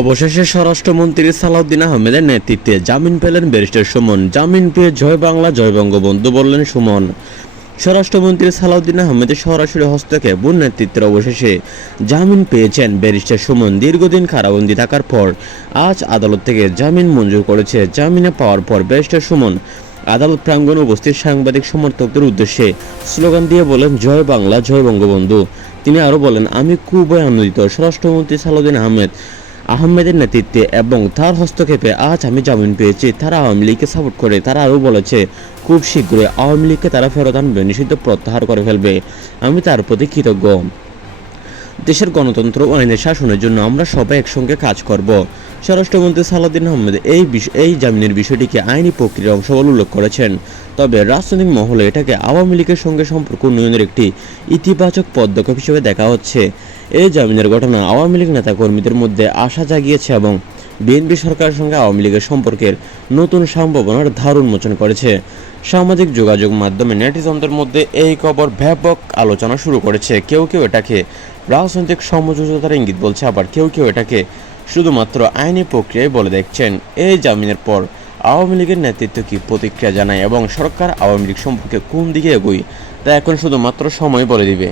অবশেষে স্বরাষ্ট্রমন্ত্রী সালাউদ্দিন আহমেদের নেতৃত্বে জামিন পেলেন ব্যারিস্টার সুমন। জামিন পেয়ে জয় বাংলা জয় বঙ্গবন্ধু বললেন সুমন। স্বরাষ্ট্রমন্ত্রী সালাউদ্দিন আহমেদের সরাসরি হস্তক্ষেপের নেতৃত্বে অবশেষে জামিন পেয়েছেন ব্যারিস্টার সুমন। দীর্ঘদিন কারাবন্দী থাকার পর আজ আদালত থেকে জামিন মঞ্জুর করেছে। জামিনে পাওয়ার পর ব্যারিস্টার সুমন আদালত প্রাঙ্গণে উপস্থিত সাংবাদিক সমর্থকদের উদ্দেশ্যে স্লোগান দিয়ে বলেন, জয় বাংলা জয় বঙ্গবন্ধু। তিনি আরও বলেন, আমি খুবই আনন্দিত স্বরাষ্ট্রমন্ত্রী সালাউদ্দিন আহমেদের নেতৃত্বে এবং তার হস্তক্ষেপে আজ আমি জামিন পেয়েছি। তারা আওয়ামী লীগকে সাপোর্ট করে। তারা আরও বলেছে, খুব শীঘ্রই আওয়ামী লীগকে তারা ফেরত আনবে, নিষিদ্ধ প্রত্যাহার করে ফেলবে। আমি তার প্রতি কৃতজ্ঞ। দেশের গণতন্ত্র ও আইনের শাসনের জন্য আমরা সবাই একসঙ্গে কাজ করব। স্বরাষ্ট্রমন্ত্রী সালাউদ্দিন আহমেদ এই জামিনের বিষয়টিকে আইনি প্রক্রিয়ার অংশ বলে উল্লেখ করেছেন। তবে রাজনৈতিক মহলে এটাকে আওয়ামী লীগের সঙ্গে সম্পর্ক উন্নয়নের একটি ইতিবাচক পদক্ষেপ হিসেবে দেখা হচ্ছে। এই জামিনের ঘটনা আওয়ামী লীগ নেতাকর্মীদের মধ্যে আশা জাগিয়েছে এবং বিএনপি সরকারের সঙ্গে আওয়ামী লীগের সম্পর্কের নতুন সম্ভাবনার ধার উন্মোচন করেছে। সামাজিক যোগাযোগ মাধ্যমে নেটিজনদের মধ্যে এই খবর ব্যাপক আলোচনা শুরু করেছে। কেউ কেউ এটাকে রাজনৈতিক সমঝোতার ইঙ্গিত বলছে, আবার কেউ কেউ এটাকে শুধুমাত্র আইনি প্রক্রিয়ায় বলে দেখছেন। এই জামিনের পর আওয়ামী লীগের নেতৃত্ব কি প্রতিক্রিয়া জানায় এবং সরকার আওয়ামী লীগ সম্পর্কে কোন দিকে এগোয় তা এখন শুধুমাত্র সময় বলে দিবে।